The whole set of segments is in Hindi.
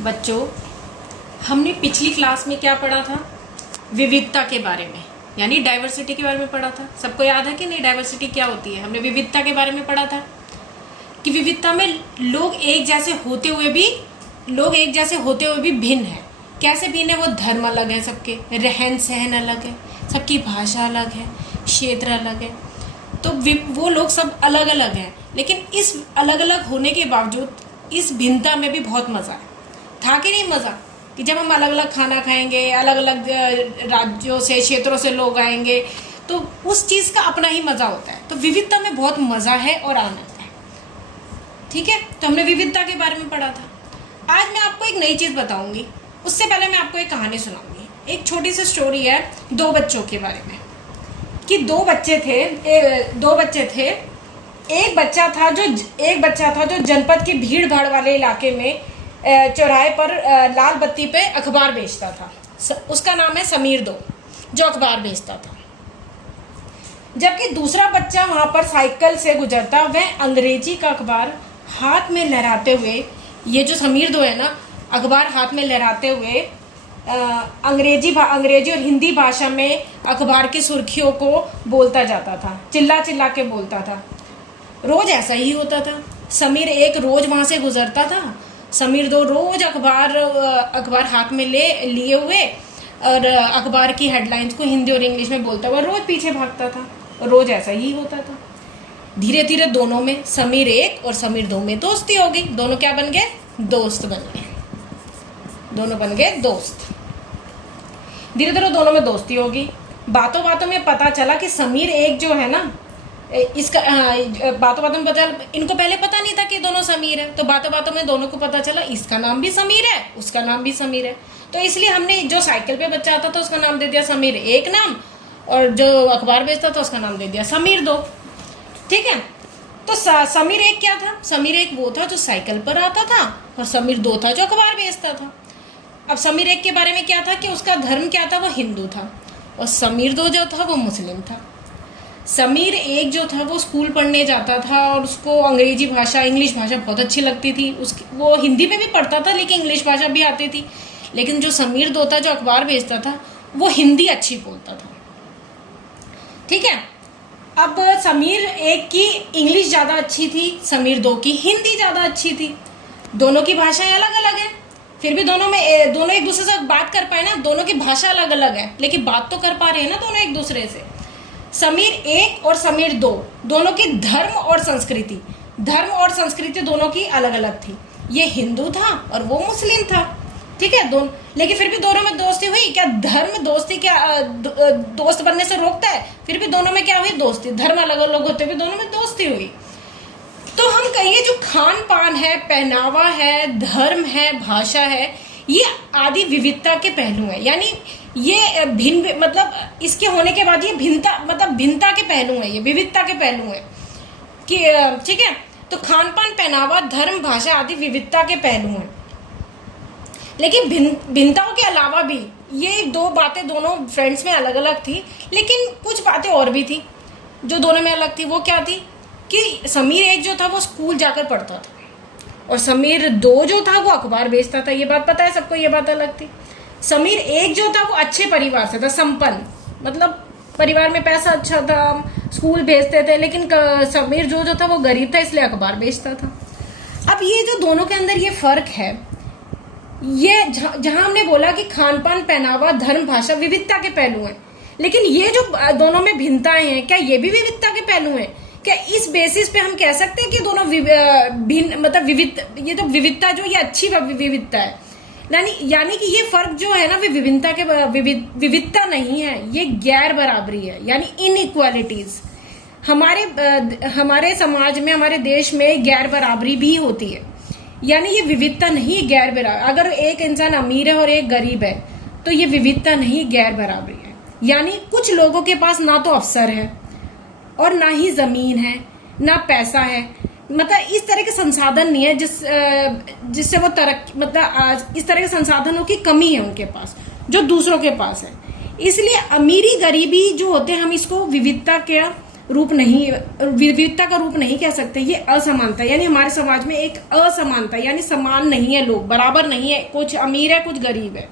बच्चों, हमने पिछली क्लास में क्या पढ़ा था? विविधता के बारे में, यानी डाइवर्सिटी के बारे में पढ़ा था। सबको याद है कि नहीं डाइवर्सिटी क्या होती है? हमने विविधता के बारे में पढ़ा था कि विविधता में लोग एक जैसे होते हुए भी भिन्न है। कैसे भिन्न है? वो धर्म अलग है, सबके रहन सहन अलग है, सबकी भाषा अलग है, क्षेत्र अलग है, तो वो लोग सब अलग अलग हैं। लेकिन इस अलग अलग होने के बावजूद इस भिन्नता में भी बहुत मज़ा है। था कि नहीं मज़ा? कि जब हम अलग अलग खाना खाएंगे, अलग अलग राज्यों से, क्षेत्रों से लोग आएंगे, तो उस चीज़ का अपना ही मज़ा होता है। तो विविधता में बहुत मज़ा है और आनंद है। ठीक है, तो हमने विविधता के बारे में पढ़ा था। आज मैं आपको एक नई चीज़ बताऊंगी। उससे पहले मैं आपको एक कहानी सुनाऊंगी। एक छोटी सी स्टोरी है दो बच्चों के बारे में। कि दो बच्चे थे। एक बच्चा था जो जनपद के भीड़ भाड़ वाले इलाके में चौराहे पर लाल बत्ती पे अखबार बेचता था। उसका नाम है समीर दो, जो अखबार बेचता था। जबकि दूसरा बच्चा वहां पर साइकिल से गुजरता, वह अंग्रेजी का अखबार हाथ में लहराते हुए, ये जो समीर दो है ना, अखबार हाथ में लहराते हुए अंग्रेजी और हिंदी भाषा में अखबार की सुर्खियों को बोलता जाता था, चिल्ला चिल्ला के बोलता था। रोज ऐसा ही होता था। समीर एक रोज वहां से गुजरता था, समीर दो रोज अखबार हाथ में लिए हुए और अखबार की हेडलाइंस को हिंदी और इंग्लिश में बोलता हुआ रोज पीछे भागता था। रोज ऐसा ही होता था। धीरे धीरे दोनों में, समीर एक और समीर दो में दोस्ती हो गई। दोनों क्या बन गए? दोस्त बन गए। दोनों बन गए दोस्त। धीरे धीरे दोनों में दोस्ती होगी। बातों बातों में पता चला कि समीर एक जो है ना, इसका बातों बातों में पता, इनको पहले पता नहीं था कि दोनों समीर है। तो बातों बातों में दोनों को पता चला इसका नाम भी समीर है, उसका नाम भी समीर है। तो इसलिए हमने जो साइकिल पे बच्चा आता था उसका नाम दे दिया समीर एक नाम, और जो अखबार बेचता था उसका नाम दे दिया समीर दो। ठीक है, तो समीर एक क्या था? समीर एक वो था जो साइकिल पर आता था, और समीर दो था जो अखबार बेचता था। अब समीर एक के बारे में क्या था कि उसका धर्म क्या था? वो हिंदू था। और समीर दो जो था वो मुस्लिम था। समीर एक जो था वो स्कूल पढ़ने जाता था और उसको इंग्लिश भाषा बहुत अच्छी लगती थी। वो हिंदी में भी पढ़ता था लेकिन इंग्लिश भाषा भी आती थी। लेकिन जो समीर दो था जो अखबार बेचता था वो हिंदी अच्छी बोलता था। ठीक है, अब समीर एक की इंग्लिश ज़्यादा अच्छी थी, समीर दो की हिंदी ज़्यादा अच्छी थी। दोनों की भाषाएं अलग अलग हैं, फिर भी दोनों एक दूसरे से बात कर पाए ना। दोनों की भाषा अलग अलग है लेकिन बात तो कर पा रहे हैं ना दोनों एक दूसरे से। समीर एक और समीर दो दोनों की धर्म और संस्कृति दोनों की अलग अलग थी। ये हिंदू था और वो मुस्लिम था। ठीक है, दोनों, लेकिन फिर भी दोनों में दोस्ती हुई। क्या धर्म दोस्ती क्या दोस्त बनने से रोकता है? फिर भी दोनों में क्या हुई? दोस्ती। धर्म अलग अलग होते हुए दोनों में दोस्ती हुई। तो हम कहिए जो खान पान है, पहनावा है, धर्म है, भाषा है, ये आदि विविधता के पहलू हैं। यानी ये भिन्न, मतलब इसके होने के बाद ये भिन्नता के पहलू हैं, ये विविधता के पहलू हैं कि ठीक है। तो खान पान, पहनावा, धर्म, भाषा आदि विविधता के पहलू हैं। लेकिन भिन्नताओं के अलावा भी ये दो बातें दोनों फ्रेंड्स में अलग अलग थी, लेकिन कुछ बातें और भी थी जो दोनों में अलग थी। वो क्या थी कि समीर एक जो था वो स्कूल जाकर पढ़ता था और समीर दो जो था वो अखबार बेचता था। ये बात पता है सबको, ये बात अलग थी। समीर एक जो था वो अच्छे परिवार से था, संपन्न, मतलब परिवार में पैसा अच्छा था, स्कूल भेजते थे। लेकिन समीर जो था वो गरीब था, इसलिए अखबार बेचता था। अब ये जो दोनों के अंदर ये फर्क है, ये जहां हमने बोला कि खान पान, पहनावा, धर्म, भाषा विविधता के पहलू हैं, लेकिन ये जो दोनों में भिन्नताएं हैं, क्या ये भी विविधता के पहलू हैं? क्या इस बेसिस पे हम कह सकते हैं कि दोनों भिन्न, मतलब ये तो विविधता जो ये अच्छी विविधता है, यानी कि ये फर्क जो है ना विविधता नहीं है, ये गैर बराबरी है, यानी इनइक्वालिटीज। हमारे समाज में, हमारे देश में गैर बराबरी भी होती है, यानी ये विविधता नहीं, गैर बराबरी। अगर एक इंसान अमीर है और एक गरीब है तो ये विविधता नहीं, गैर बराबरी है। यानी कुछ लोगों के पास ना तो अवसर है और ना ही जमीन है, ना पैसा है, मतलब इस तरह के संसाधन नहीं है जिससे वो तरक्की, मतलब इस तरह के संसाधनों की कमी है उनके पास जो दूसरों के पास है। इसलिए अमीरी गरीबी जो होते हैं हम इसको विविधता के रूप नहीं, विविधता का रूप नहीं कह सकते, ये असमानता, यानी हमारे समाज में एक असमानता, यानी समान नहीं है, लोग बराबर नहीं है, कुछ अमीर है कुछ गरीब है,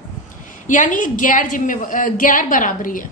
यानी गैर बराबरी है।